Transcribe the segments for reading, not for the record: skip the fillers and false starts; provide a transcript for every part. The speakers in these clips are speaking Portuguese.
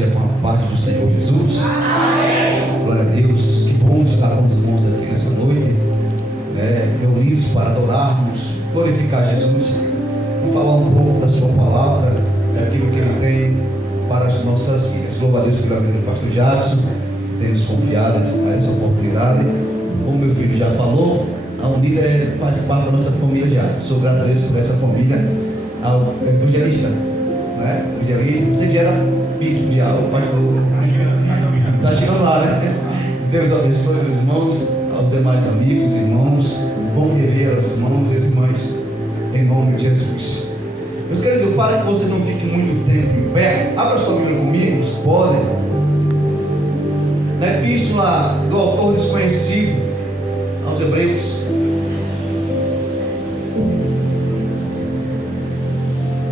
esteja com a paz do Senhor Jesus. Amém. Glória a Deus. Que bom estar com os irmãos aqui nessa noite, reunidos para adorarmos, glorificar Jesus e falar um pouco da sua palavra, daquilo que Ele tem para as nossas vidas. Louva a Deus pela vida do pastor Jackson, que tem nos confiado a essa oportunidade. Como meu filho já falou, a Unida faz parte da nossa família já. Sou grato a Deus por essa família. Ao evangelista, evangelista, você já era bispo de algo, pastor. Está chegando lá, né? Deus abençoe os irmãos, aos demais amigos, irmãos. Bom rever aos irmãos e as irmãs, em nome de Jesus. Meus queridos, para que você não fique muito tempo em pé, abra sua Bíblia comigo, se podem. Na epístola do autor desconhecido aos Hebreus.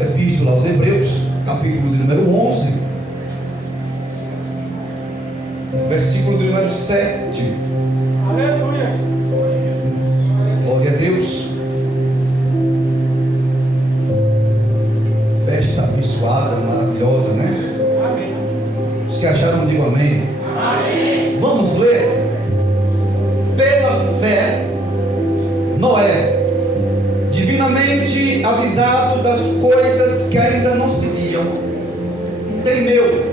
Epístola aos Hebreus, capítulo de número 11, versículo de número 7. Aleluia. Glória a Deus. Festa abençoada, maravilhosa, né? Amém. Os que acharam, digam amém. Amém. Vamos ler. Pela fé, Noé, divinamente avisado das coisas que ainda não se viam, temeu,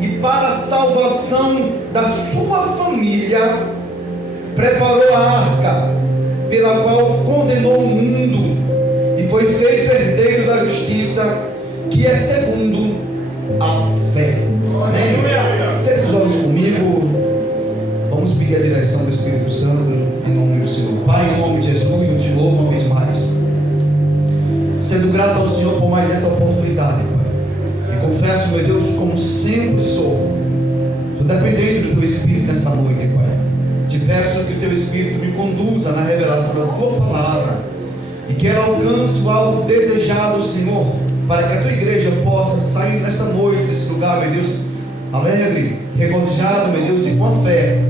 e para a salvação da sua família preparou a arca, pela qual condenou o mundo e foi feito herdeiro da justiça, que é segundo a fé. Amém? Feche os olhos comigo. Vamos pedir a direção do Espírito Santo em nome do Senhor. Pai, em nome de Jesus, eu te louvo uma vez mais, sendo grato ao Senhor por mais essa oportunidade, Pai. E confesso, meu Deus, como sempre sou dependente do Teu Espírito nessa noite, Pai. Te peço que o Teu Espírito me conduza na revelação da Tua palavra e que ela alcance o algo desejado, Senhor, para que a Tua igreja possa sair nessa noite, desse lugar, meu Deus, alegre, regozijado, meu Deus, e com a fé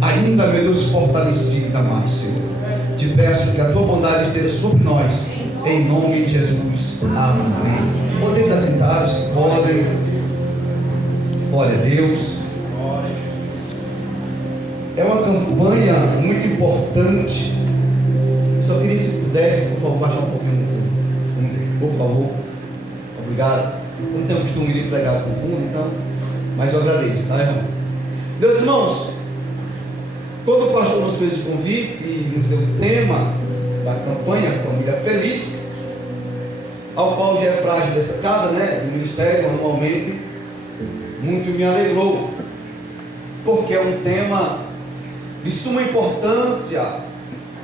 ainda, meu Deus, fortalecida mais, Senhor. Te peço que a Tua bondade esteja sobre nós, em nome de Jesus. Amém. Podem estar sentados? Podem. Glória a Deus. É uma campanha muito importante. Eu só queria, se pudesse, por favor, baixar um pouquinho, por favor. Obrigado. Eu não tenho o costume de pregar com fundo, então, mas eu agradeço, tá, irmão? Meus irmãos, quando o pastor nos fez o convite e nos deu o tema da campanha Família Feliz, ao qual já é prática dessa casa, né, do ministério, anualmente, muito me alegrou, porque é um tema de suma importância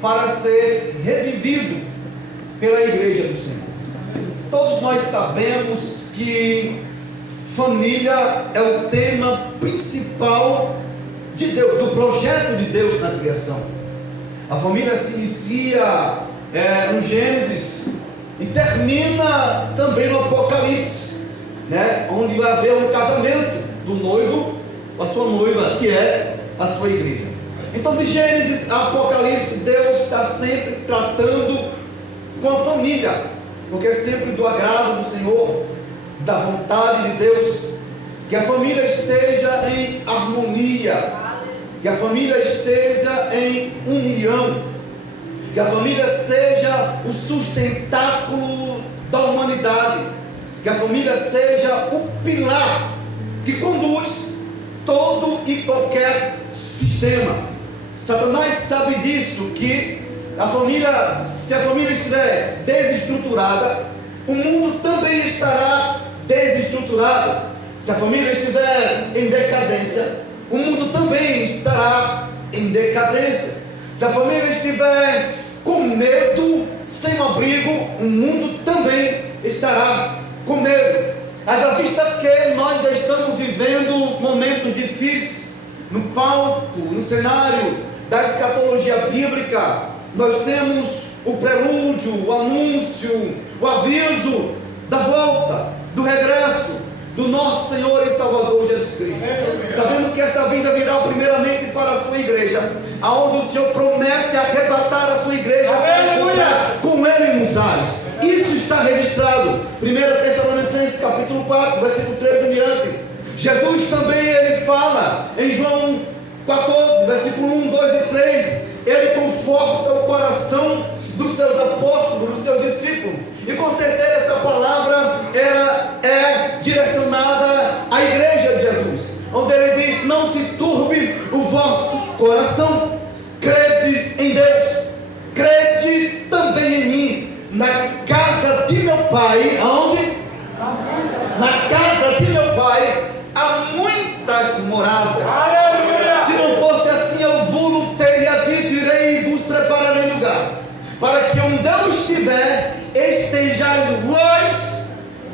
para ser revivido pela igreja do Senhor. Todos nós sabemos que família é o tema principal de Deus, do projeto de Deus na criação. A família se inicia no Gênesis e termina também no Apocalipse, né? Onde vai haver um casamento do noivo com a sua noiva, que é a sua igreja. Então, de Gênesis a Apocalipse, Deus está sempre tratando com a família, porque é sempre do agrado do Senhor, da vontade de Deus, que a família esteja em harmonia, que a família esteja em união, que a família seja o sustentáculo da humanidade, que a família seja o pilar que conduz todo e qualquer sistema. Satanás sabe disso, que a família, se a família estiver desestruturada, o mundo também estará desestruturado. Se a família estiver em decadência, o mundo também estará em decadência. Se a família estiver com medo, sem abrigo, o mundo também estará com medo. Haja vista que nós já estamos vivendo momentos difíceis no palco, no cenário da escatologia bíblica. Nós temos o prelúdio, o anúncio, o aviso da volta, do regresso do nosso Senhor e Salvador Jesus Cristo. Sabemos que essa vinda virá primeiramente para a sua igreja, aonde o Senhor promete arrebatar a sua igreja com Ele nos ares. Isso está registrado 1 Tessalonicenses capítulo 4, versículo 13 em diante. versículo 1, 2 e 3, ele conforta o coração dos seus apóstolos, dos seus discípulos. E com certeza essa palavra é direcionada à igreja de Jesus, onde ele diz: não se turbe o vosso coração, crede em Deus, crede também em mim. Na casa de meu pai, aonde? Na casa de meu pai há muitas moradas. Aleluia! Se não fosse assim, eu vos teria dito: irei e vos prepararei lugar, para que onde eu estiver, estejais vós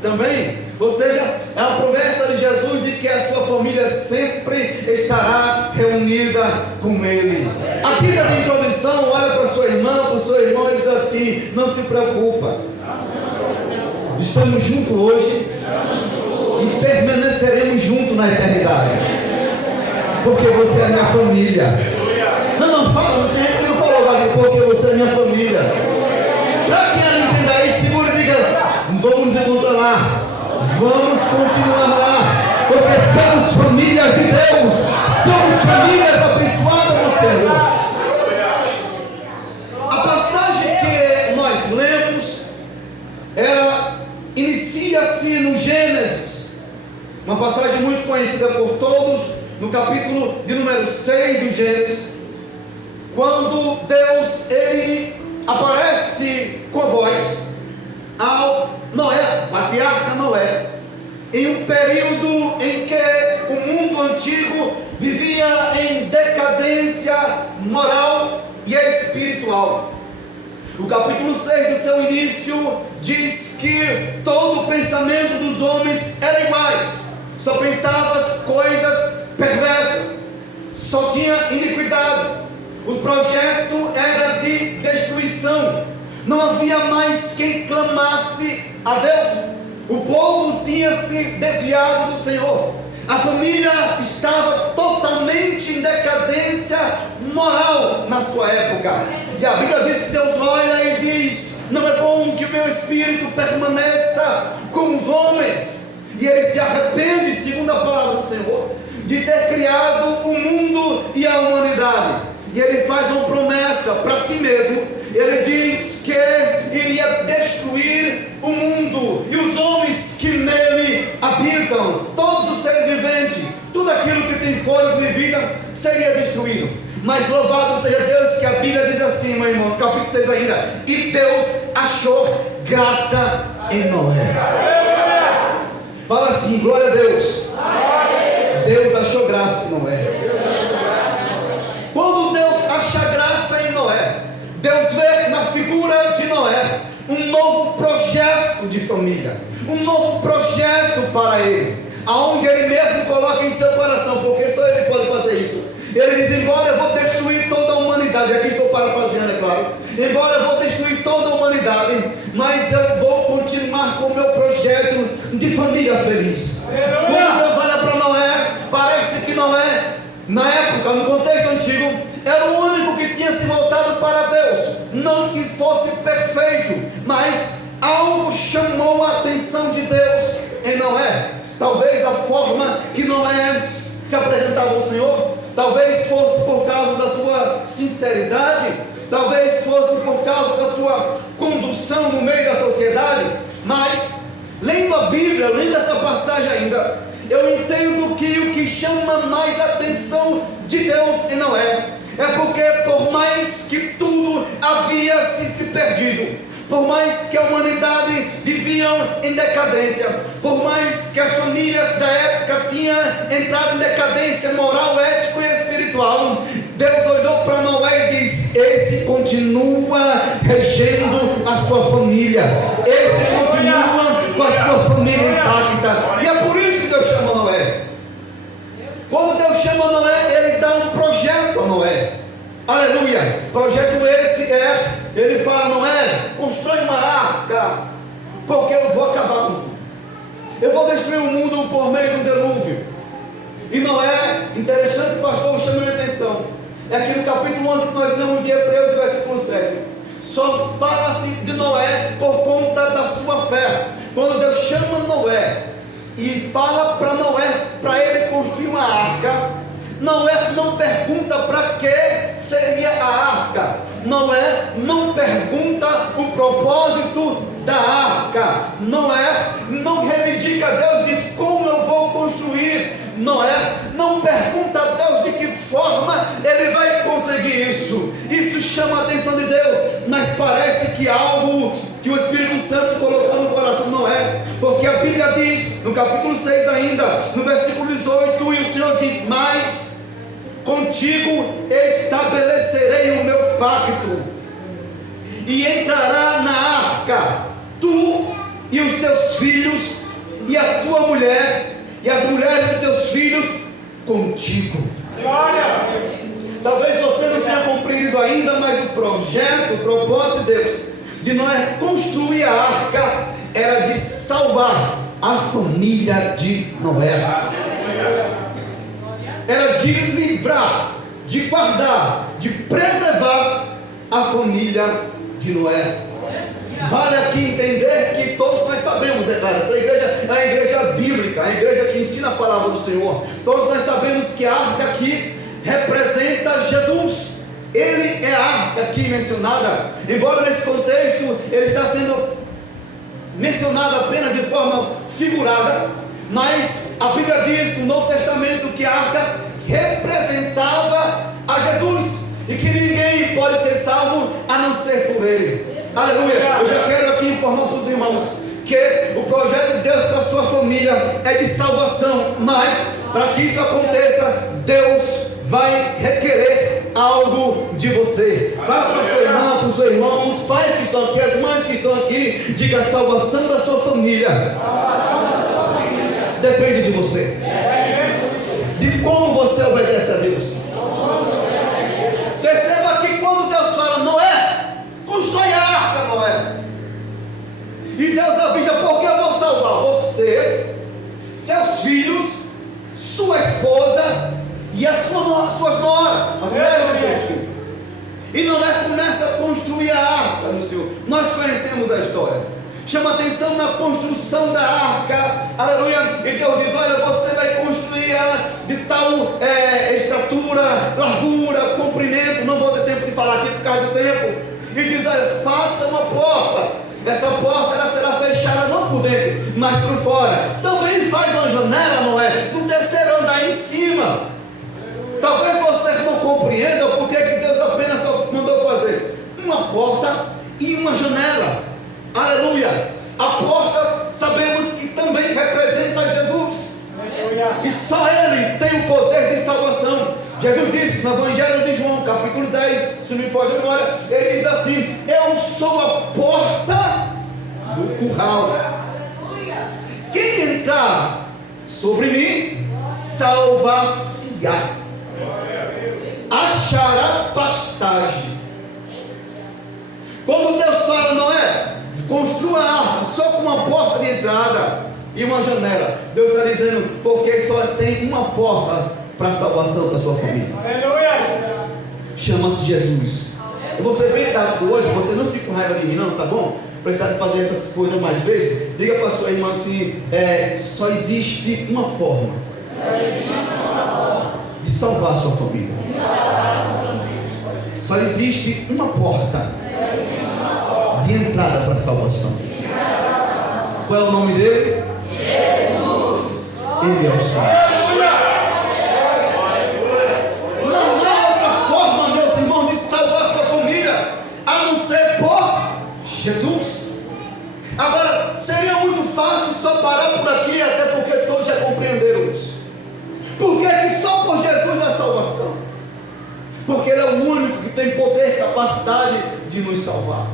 também. Ou seja, é uma promessa de Jesus de que a sua família sempre estará reunida com Ele. Aqui na introdução, olha para sua irmã, para o seu irmão e diz assim: não se preocupa, estamos juntos hoje e permaneceremos juntos na eternidade, porque você é minha família. Não fala, não tem gente que não falou, mas porque você é minha família. Para quem ela entenda isso, segura e diga: vamos nos encontrar lá, vamos continuar lá, porque somos famílias de Deus, somos famílias abençoadas do Senhor. A passagem que nós lemos, ela inicia-se no Gênesis, uma passagem muito conhecida por todos, no capítulo de número 6 do Gênesis, quando Deus ele aparece com a voz ao Noé, patriarca Noé, em um período em que o mundo antigo vivia em decadência moral e espiritual. O capítulo 6 do seu início diz que todo o pensamento dos homens era iguais, só pensava as coisas perversas, só tinha iniquidade. O projeto era de destruição, não havia mais quem clamasse a Deus. O povo tinha se desviado do Senhor, a família estava totalmente em decadência moral na sua época. E a Bíblia diz que Deus olha e diz: não é bom que o meu espírito permaneça com os homens. E ele se arrepende, segundo a palavra do Senhor, de ter criado o mundo e a humanidade. E ele faz uma promessa para si mesmo. Ele diz que iria destruir o mundo e os homens que nele habitam, todos os seres viventes, tudo aquilo que tem fôlego de vida seria destruído. Mas louvado seja Deus, que a Bíblia diz assim, meu irmão, capítulo 6 ainda: e Deus achou graça em Noé. Fala assim: glória a Deus. Deus achou graça em Noé. Quando Deus acha graça em Noé, Deus vê na figura de Noé um novo projeto de família, um novo projeto para ele, aonde ele mesmo coloca em seu coração, porque só ele pode fazer isso. Ele diz: embora eu vou destruir toda a humanidade, aqui estou parafraseando, é claro, embora eu vou destruir toda a humanidade, mas eu vou continuar com o meu projeto de família feliz. Quando Deus olha para Noé, parece que Noé, na época, no contexto antigo, era o único que tinha se voltado para Deus. Não que fosse perfeito, mas algo chamou a atenção de Deus em Noé. Talvez da forma que Noé se apresentava ao Senhor, talvez fosse por causa da sua sinceridade, talvez fosse por causa da sua condução no meio da sociedade. Mas, lendo a Bíblia, lendo essa passagem ainda, eu entendo que o que chama mais atenção de Deus em Noé é porque, por mais que tudo havia se perdido, por mais que a humanidade vivia em decadência, por mais que as famílias da época tinham entrado em decadência moral, ética e espiritual, Deus olhou para Noé e disse: esse continua regendo a sua família, esse continua com a sua família intacta. E é por isso que Deus chama Noé. Quando Deus chama Noé, ele dá um projeto a Noé. Aleluia. Projeto esse ele fala: Noé, constrói uma arca, porque eu vou acabar com tudo. Eu vou destruir o mundo por meio do dilúvio. E Noé, interessante, pastor, chama minha atenção, é aqui no capítulo 11 que nós lemos de Hebreus, versículo 7. Só fala-se de Noé por conta da sua fé. Quando Deus chama Noé e fala para Noé, para ele construir uma arca, Noé não pergunta para quê Noé não pergunta o propósito da arca. Noé não reivindica a Deus e diz: como eu vou construir? Noé não pergunta a Deus de que forma ele vai conseguir isso. Isso chama a atenção de Deus, mas parece que algo que o Espírito Santo colocou no coração de Noé, porque a Bíblia diz, no capítulo 6 ainda, no versículo 18, e o Senhor diz: mas contigo estabelecerei o meu pacto, e entrará na arca tu e os teus filhos, e a tua mulher, e as mulheres dos teus filhos contigo. Glória! Talvez você não tenha compreendido ainda, mas o projeto, o propósito de Deus de Noé construir a arca era de salvar a família de Noé. Era de livrar, de guardar, de preservar a família de Noé. Vale aqui entender que todos nós sabemos, é claro, essa igreja é a igreja bíblica, a igreja que ensina a palavra do Senhor. Todos nós sabemos que a arca aqui representa Jesus. Ele é a arca aqui mencionada, embora nesse contexto ele está sendo mencionado apenas de forma figurada, mas a Bíblia diz no Novo Testamento que a arca representava a Jesus e que ninguém pode ser salvo a não ser por ele. Aleluia! Eu já quero aqui informar para os irmãos que o projeto de Deus para a sua família é de salvação, mas para que isso aconteça, Deus vai requerer algo de você. Fala para o seu irmão, para o seu irmão, os pais que estão aqui, as mães que estão aqui, diga: a salvação da sua família depende de você, de como você obedece a Deus. Perceba que quando Deus fala: Noé, constrói a arca, Noé, e Deus avisa: porque eu vou salvar você, seus filhos, sua esposa e as suas noras, as mulheres dos seus filhos. E Noé começa a construir a arca no Senhor. Nós conhecemos a história. Chama atenção na construção da arca, aleluia. E Deus diz: olha, você vai construir ela de tal estatura, largura, comprimento. Não vou ter tempo de falar aqui por causa do tempo. E diz: olha, faça uma porta. Essa porta ela será fechada não por dentro, mas por fora. Também faz uma janela, Noé, no terceiro andar em cima. Talvez você não compreenda porque que Deus apenas só mandou fazer uma porta e uma janela. Aleluia! A porta sabemos que também representa Jesus. E só Ele tem o poder de salvação. Jesus disse no Evangelho de João, capítulo 10, se não me foge a memória, Ele diz assim: eu sou a porta do curral. Quem entrar sobre mim, salvar-se-á, achará pastagem. Quando Deus fala: Noé, construa a arca só com uma porta de entrada e uma janela, Deus está dizendo: porque só tem uma porta para a salvação da sua família. Aleluia! Chama-se Jesus. Eu vou ser bem dado hoje, você não fica com raiva de mim não, tá bom? Precisar de fazer essas coisas mais vezes, diga para a sua irmã assim: só existe uma forma de salvar a sua família. Só existe uma porta de entrada para a salvação. Qual é o nome dele? Jesus. Ele é o Senhor. Não há outra forma, meus irmãos, de salvar a sua família a não ser por Jesus. Agora, seria muito fácil só parar por aqui, até porque todos já compreenderam isso. Por que que só por Jesus dá salvação? Porque Ele é o único que tem poder e capacidade de nos salvar.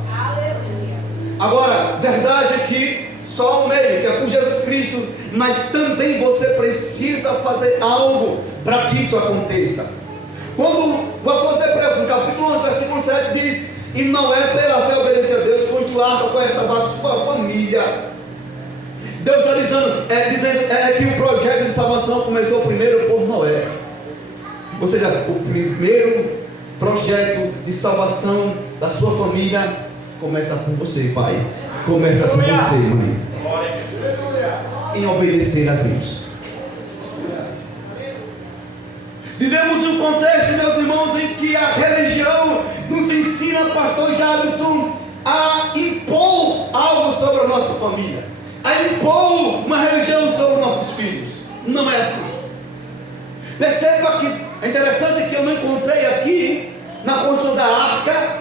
Agora, verdade é que só o meio, que é por Jesus Cristo, mas também você precisa fazer algo para que isso aconteça. Quando o apóstolo Hebreus, no capítulo 11, versículo 7, diz: e Noé pela fé obedeceu a Deus, construiu a arca para salvar a sua família. Deus está dizendo que o projeto de salvação começou primeiro por Noé. Ou seja, o primeiro projeto de salvação da sua família começa por você, pai. Começa por você, mãe. Em obedecer a Deus. Vivemos um contexto, meus irmãos, em que a religião nos ensina ensina, pastor Jadson, a impor algo sobre a nossa família, a impor uma religião sobre nossos filhos. Não é assim. Perceba que é interessante que eu não encontrei aqui, na construção da arca,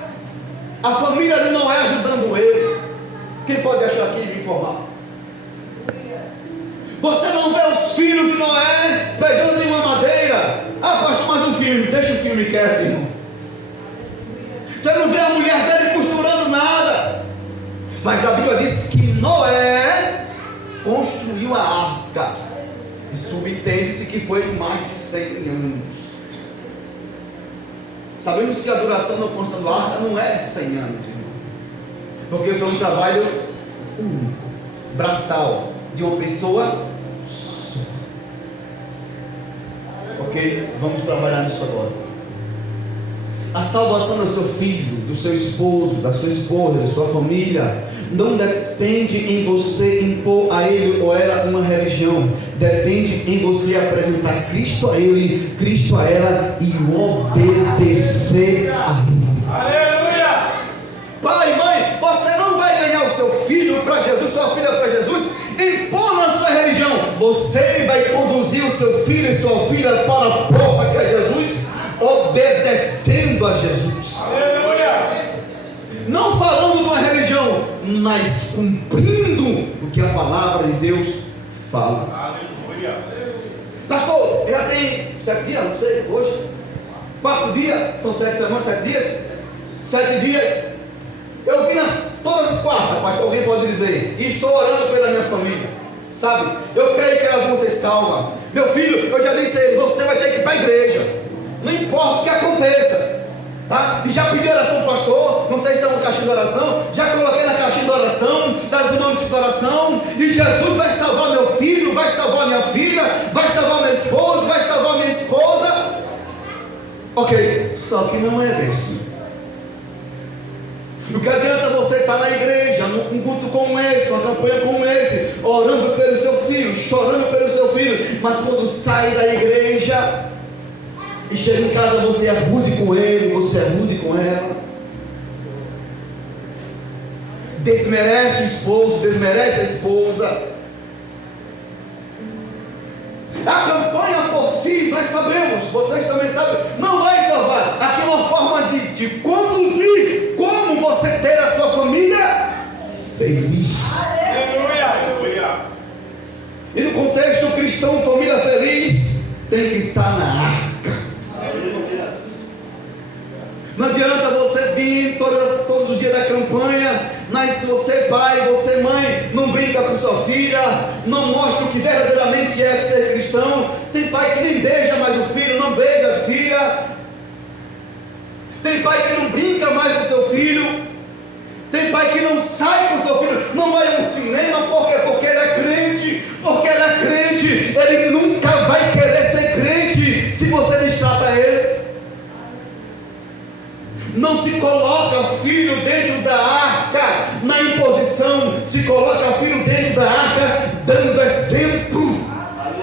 a família de Noé ajudando ele. Quem pode achar aqui e me informar? Você não vê os filhos de Noé pegando em uma madeira. Ah, pastor, mais um filme. Deixa o filme quieto, irmão. Você não vê a mulher dele costurando nada. Mas a Bíblia diz que Noé construiu a arca. E subentende-se que foi mais de 100 anos. Sabemos que a duração da construção da arca não é 100 anos, irmão. Porque foi um trabalho braçal de uma pessoa só. Ok? Vamos trabalhar nisso agora. A salvação do seu filho, do seu esposo, da sua esposa, da sua família, não depende em você impor a ele ou ela uma religião. Depende em você apresentar Cristo a ele, Cristo a ela e obedecer a ele. Aleluia! Pai, mãe, você não vai ganhar o seu filho para Jesus, sua filha para Jesus, impondo a sua religião. Você vai conduzir o seu filho e sua filha para a porta que é Jesus, obedecendo a Jesus. Aleluia! Não falando de uma religião, mas cumprindo o que a palavra de Deus fala. Aleluia! Pastor, já tem 7 dias, não sei, hoje 4 dias, são 7 semanas, 7 dias, 7 dias. Eu vim todas as quartas, pastor, alguém pode dizer, e estou orando pela minha família, sabe? Eu creio que elas vão ser salvas. Meu filho, eu já disse a ele, você vai ter que ir para a igreja, não importa o que aconteça, tá? E já pedi oração, pastor, não sei se estão no caixinha de oração, já coloquei na caixinha de oração, das irmãs de oração, e Jesus vai salvar meu filho, vai salvar minha filha, vai salvar meu esposo, vai salvar minha esposa. Ok, só que não é bem assim. O que adianta você estar na igreja, num culto como esse, uma campanha como esse, orando pelo seu filho, chorando pelo seu filho, mas quando sai da igreja e chega em casa, você é rude com ele, você é rude com ela, desmerece o esposo, desmerece a esposa. A campanha por si, nós sabemos, vocês também sabem, não vai salvar. Aqui é uma forma de conduzir como você ter a sua família feliz. Aleluia! Aleluia! E no contexto cristão, família feliz tem que estar na arca. Não adianta você vir todos os dias da campanha, mas você pai, você mãe, não brinca com sua filha, não mostra o que verdadeiramente é ser cristão. Tem pai que nem beija mais o filho, não beija a filha. Tem pai que não brinca mais com seu filho. Tem pai que não sai com seu filho, não vai ao cinema, porque ele é crente. Porque ele é crente, ele nunca vai querer ser crente se você destrata ele. Não se coloca filho dentro da arca na imposição, se coloca filho dentro da arca dando exemplo.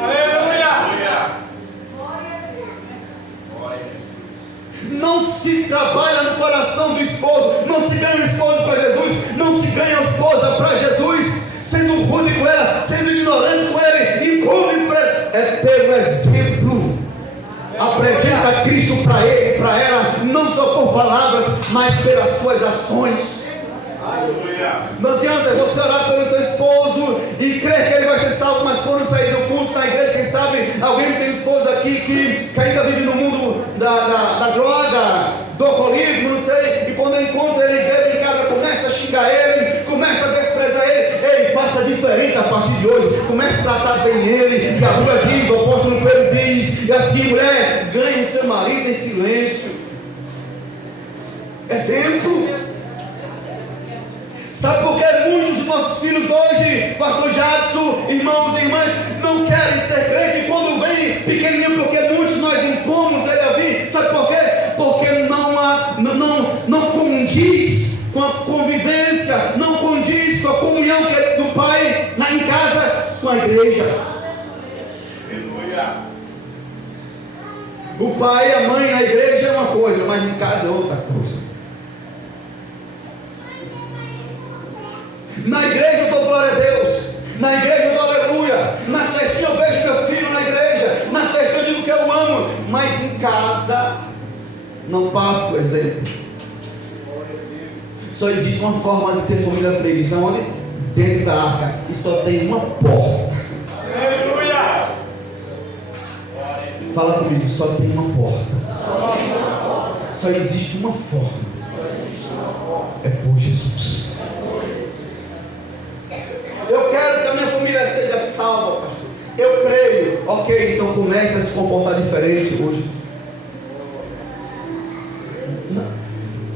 Aleluia! Não se trabalha no coração do esposo, não se ganha o esposo para Jesus, não se ganha a esposa para Jesus, sendo rude com ela, sendo ignorante com ele, impondo para ele. É pelo exemplo. Apresenta Cristo para ele, para ela, não só por palavras, mas pelas suas ações. Aleluia! Não adianta você orar pelo seu esposo e crer que ele vai ser salvo, mas quando sair do culto na igreja, quem sabe alguém tem esposa aqui que ainda vive no mundo da droga, do alcoolismo, não sei, e quando encontra ele bebe em casa, começa a xingar ele, começa a desprezar ele. Ei, faça diferente a partir de hoje, comece a tratar bem ele. E a Bíblia diz, o apóstolo Pedro diz, e assim, mulher, ganhe o seu marido em silêncio. Exemplo. Sabe por que muitos dos nossos filhos hoje, pastor Jadson, irmãos e irmãs, não querem ser crente quando vem pequenininho? Porque muitos nós impomos ele a vir. Sabe por quê? Porque não condiz com a convivência, não condiz com a comunhão do pai em casa com a igreja. Aleluia! O pai e a mãe na igreja é uma coisa, mas em casa é outra coisa. Na igreja eu dou glória a Deus. Na igreja eu dou aleluia. Na festinha eu vejo meu filho na igreja. Na festinha eu digo que eu amo. Mas em casa não passo o exemplo. Só existe uma forma de ter família feliz. Aonde? Dentro da arca. E só tem uma porta. Aleluia! Fala comigo, só tem uma porta. Só existe uma forma. É por Jesus. Eu quero que a minha família seja salva, pastor. Eu creio. Ok, então comece a se comportar diferente hoje.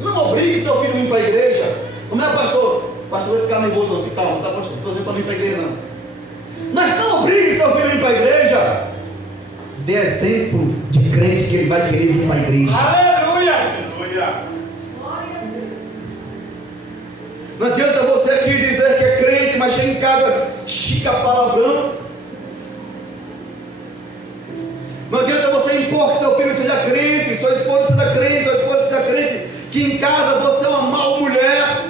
Não obrigue seu filho a ir para a igreja. Como é, pastor? Pastor vai ficar nervoso, não. Fica calmo, tá, pastor? Não estou dizendo para ir para a igreja, não. Mas não obrigue seu filho a ir para a igreja. Dê exemplo de crente que ele vai querer vir para a igreja. Aleluia! Aleluia! Não adianta você aqui dizer que é crente, mas chega em casa, chica palavrão. Não adianta você impor que seu filho seja crente, sua esposa seja crente, sua esposa seja crente, que em casa você é uma mau mulher,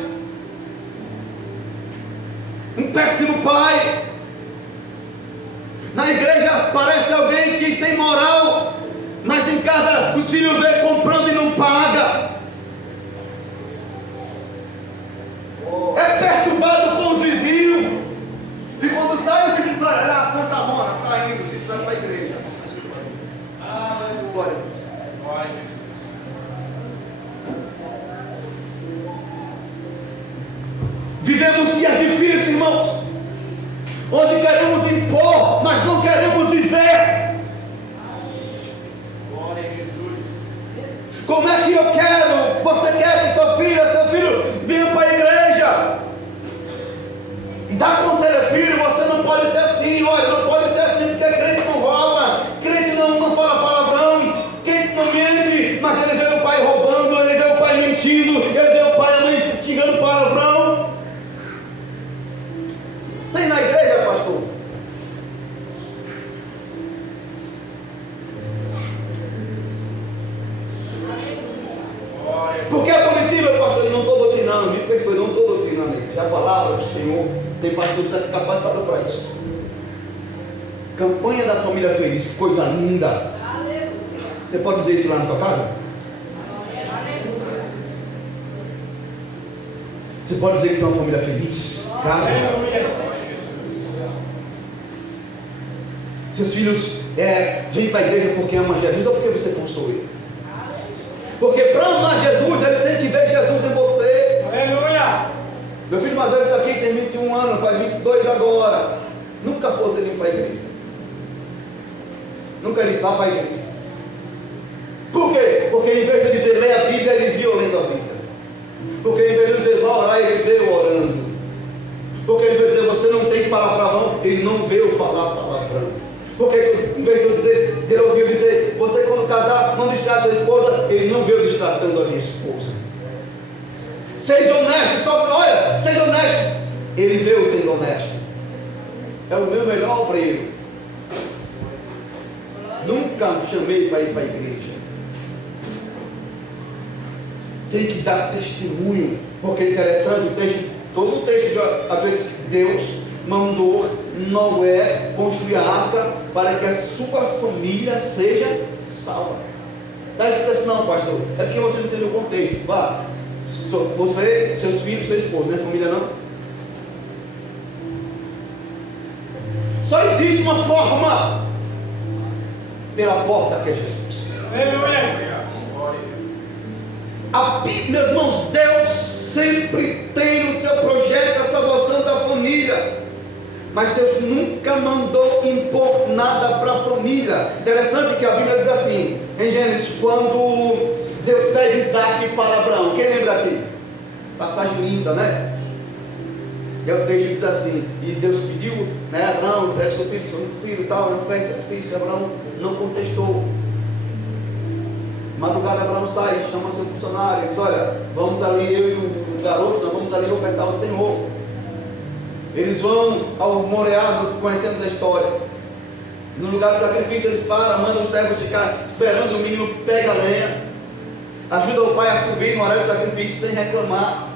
um péssimo pai. Na igreja parece alguém que tem moral, mas em casa os filhos vêm comprando e não paga. É perturbado com os vizinhos. E quando sai, o vizinho fala: ah, Santa Mona, está indo, isso vai para a igreja. Glória a Deus. Glória a Jesus. Vivemos dias difíceis, irmãos, onde queremos impor, mas não queremos viver. Glória a Jesus. Como é que eu quero? Você quer que seu filho venha para a igreja? E dá conselho, filho, você não pode ser assim. Olha, não pode ser assim, porque crente não rouba, crente não fala palavrão, crente não mente. Mas ele vê o pai roubando, ele vê o pai mentindo, ele vê o pai e a mãe xingando palavrão. Tem na igreja, pastor? Porque é punitivo, pastor, eu não estou doutrinando, me perdoe, não estou doutrinando. Já a palavra do Senhor, tem pastores aqui capacitados para isso. Campanha da família feliz, que coisa linda. Você pode dizer isso lá na sua casa? Você pode dizer que tem uma família feliz? Casa. Seus filhos vêm para a igreja porque amam Jesus ou porque você pensou ele? Porque para amar Jesus, ele tem que ver Jesus em você. Aleluia! Meu filho mais velho está aqui, tem 21 anos, faz 22 agora. Nunca fosse ele para a igreja. Nunca ele está para a igreja. Por quê? Porque em vez de dizer lê a Bíblia, ele viu lendo a Bíblia. Porque em vez de dizer vá orar, ele veio orando. Porque em vez de dizer você não tem que falar palavrão, ele não veio falar palavrão. Porque em vez de eu dizer, ele ouviu dizer, você quando casar, não distrai sua esposa, ele não veio distratando a minha esposa. Seja honesto, olha, seja honesto. Ele veio sendo honesto. É o meu melhor obreiro. Nunca me chamei para ir para a igreja. Tem que dar testemunho, porque é interessante, o texto, todo o texto de Deus mandou Noé construir a arca para que a sua família seja salva. Está escrito assim, não, pastor, é porque você não entendeu o contexto. Vá, você, seus filhos, sua esposa, não é família não? Só existe uma forma, pela porta que é Jesus. Aleluia! Meus irmãos, Deus sempre tem no seu projeto a salvação da família, mas Deus nunca mandou impor nada para a família. Interessante que a Bíblia diz assim, em Gênesis, quando Deus pede Isaac para Abraão. Quem lembra aqui? Passagem linda, né? E o texto diz assim, e Deus pediu, né, Abraão, pede seu filho e tal, não fez sacrifício. Abraão não contestou. Madrugada Abraão sai, chama seu funcionário, diz, olha, vamos ali, eu e o garoto, nós vamos ali ofertar ao Senhor. Eles vão ao Moreado, conhecendo a história. No lugar do sacrifício eles param, mandam os servos ficar esperando, o menino pega a lenha, ajuda o pai a subir no horário do sacrifício sem reclamar,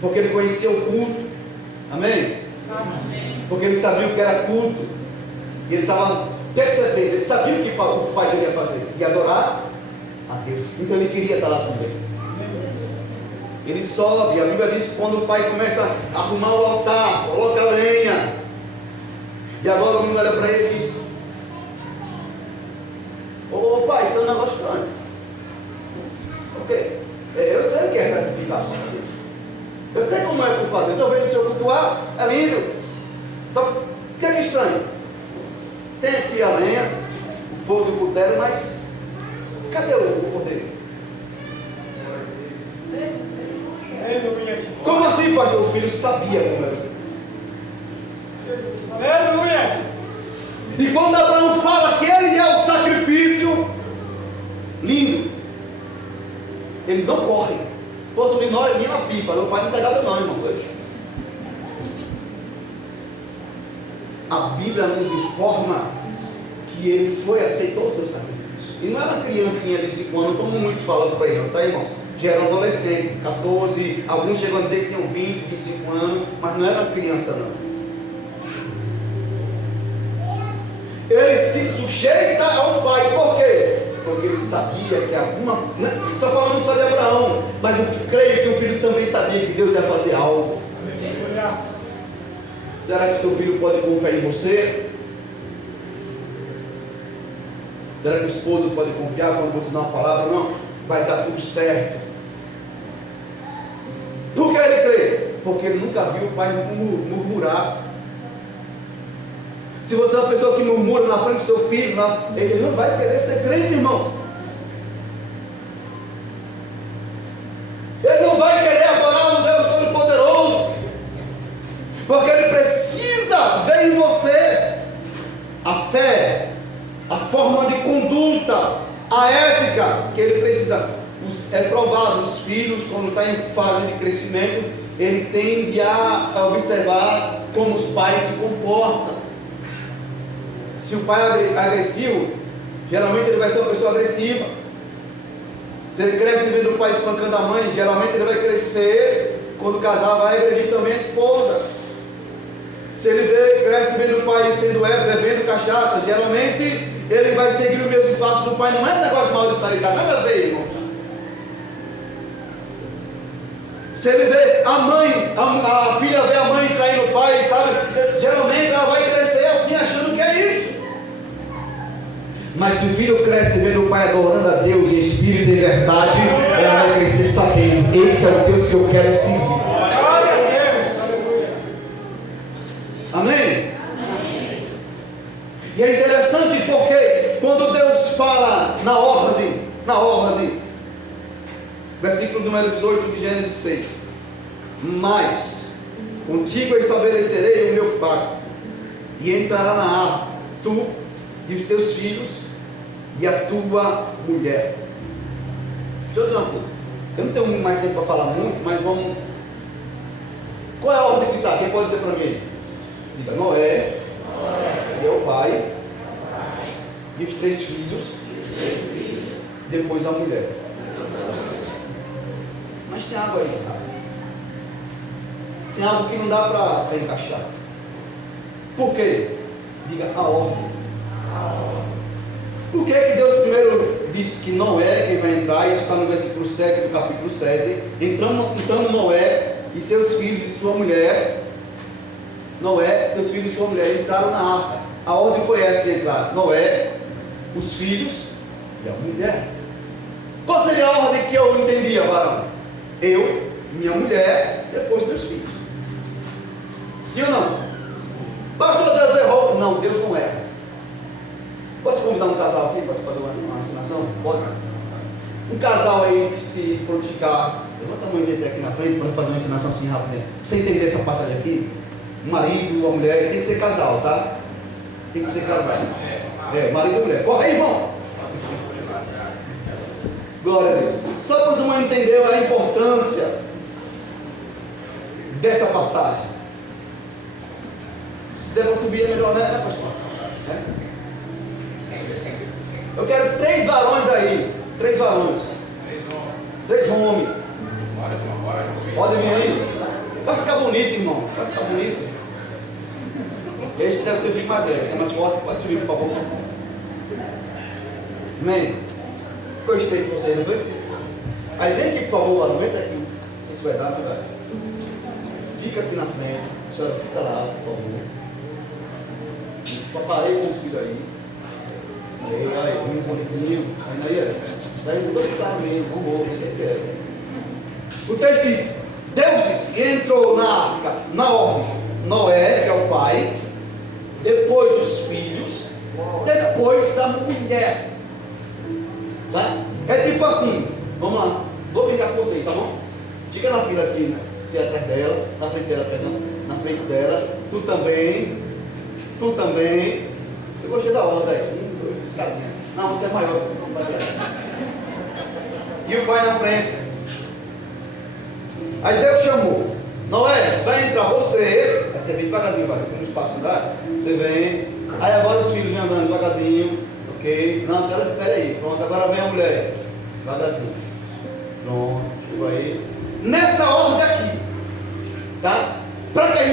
porque ele conhecia o culto. Amém? Porque ele sabia o que era culto. E ele estava percebendo, ele sabia o que o pai dele ia fazer. Ia adorar a Deus. Então ele queria estar lá também. Ele sobe, a Bíblia diz que quando o pai começa a arrumar o altar, coloca a lenha. E agora o menino olha para ele e diz: ô pai, tem um negócio estranho. O quê? Eu sei o que é sacrificar. Eu sei como é culpar Deus. Eu vejo o Senhor cultuar, é lindo. Então, o que é estranho? Tem aqui a lenha, o fogo do cutelo, mas cadê o cordeiro? Como assim, pastor? O filho sabia como era. Aleluia! E quando Abraão fala que ele é o sacrifício, lindo, ele não corre. Fosse o menor, vinha na pipa. Meu pai não pegava não, irmão. A Bíblia nos informa que ele foi, aceitou o seu sacrifício. E não era uma criancinha de 5 anos, como muitos falam por aí, não, tá, irmãos? Que era um adolescente, 14, alguns chegam a dizer que tinham 20, 25 anos, mas não era uma criança não. Ele se sujeita ao pai, por quê? Porque ele sabia que alguma... Só falando só de Abraão, mas eu creio que o filho também sabia que Deus ia fazer algo. Será que o seu filho pode confiar em você? Será que o esposo pode confiar quando você dá uma palavra? Não, vai dar tudo certo. Por que ele crê? Porque ele nunca viu o pai murmurar. Se você é uma pessoa que murmura na frente do seu filho, ele não vai querer ser crente, irmão. Ele não vai querer adorar um Deus Todo-Poderoso, porque ele precisa ver em você a fé, a forma de conduta, a ética que ele precisa. É provado, os filhos, quando está em fase de crescimento, ele tende a observar como os pais se comportam. Se o pai é agressivo, geralmente ele vai ser uma pessoa agressiva. Se ele cresce vendo o pai espancando a mãe, geralmente ele vai crescer, quando casar, vai agredir também a esposa. Se ele cresce vendo o pai sendo bebendo cachaça, geralmente ele vai seguir os mesmos passos do pai. Não é negócio de mal-estar, nada a ver, irmão. Se ele vê a mãe, a filha vê a mãe traindo o pai, sabe? Geralmente ela vai crescer assim, achando que é isso. Mas se o filho cresce vendo o pai adorando a Deus em espírito e em verdade, ela vai crescer sabendo: esse é o Deus que eu quero servir. Amém? E é interessante porque quando Deus fala na ordem, versículo número 18 de Gênesis 6: mas contigo eu estabelecerei o meu pacto, e entrará na arca tu e os teus filhos e a tua mulher. Deixa eu dizer uma coisa, eu não tenho mais tempo para falar muito, mas vamos. Qual é a ordem que está? Quem pode dizer para mim? Diga: Noé, e é o pai, e os 3 filhos, depois a mulher. Mas tem algo aí, cara. Tem algo que não dá para encaixar. Por quê? Diga: a ordem. Por que Deus primeiro disse que Noé quem vai entrar? Isso está no versículo 7 do capítulo 7. Entrando Noé e seus filhos e sua mulher. Noé, seus filhos e sua mulher entraram na arca. A ordem foi essa de entrar: Noé, os filhos e a mulher. Qual seria a ordem que eu entendia, varão? Eu, minha mulher, depois meus filhos. Sim ou não? Pastor, Deus errou. Não, Deus não erra. Posso convidar um casal aqui para fazer uma ensinação? Pode? Um casal aí que se prontificar. Levanta a mão e aqui na frente para fazer uma ensinação assim rápida. Você entender essa passagem aqui? Um marido, uma mulher, tem que ser casal, tá? Tem que ser casal. Marido e mulher. Corre aí, irmão. Glória a Deus. Só para os irmãos entenderem a importância dessa passagem. Se der para subir é melhor, né, pastor? Eu quero 3 varões aí. 3 varões. 3 homens. Pode vir aí. Vai ficar bonito, irmão. Vai ficar bonito. Esse deve ser bem mais velho. É mais forte. Pode subir, por favor. Amém. Gostei de você, não foi? Aí vem aqui, por favor, aguenta aqui. O que vai dar, verdade? Fica aqui na frente. A senhora fica lá, por favor. Paparei com os filhos aí. Aí, um bonitinho. Aí, daí mudou de carro mesmo. Vamos ver. O texto diz: Deus diz, entrou na arca, na ordem. Noé, que é o pai, depois dos filhos, depois da mulher. Tá? É tipo assim, vamos lá, vou brincar com você, tá bom? Fica na fila aqui, se é atrás dela, na frente dela, perdão, na frente dela, tu também. Eu gostei da hora, velho. Não, você é maior. E o pai na frente. Aí Deus chamou: Noé, vai entrar você. Aí você vem devagarzinho, vai, no espaço, tá? Você vem. Aí agora os filhos vêm andando devagarzinho. Ok? Não, senhora, espera aí. Pronto, agora vem a mulher. Devagarzinho. Pronto, chegou aí. Nessa ordem aqui. Tá? Para que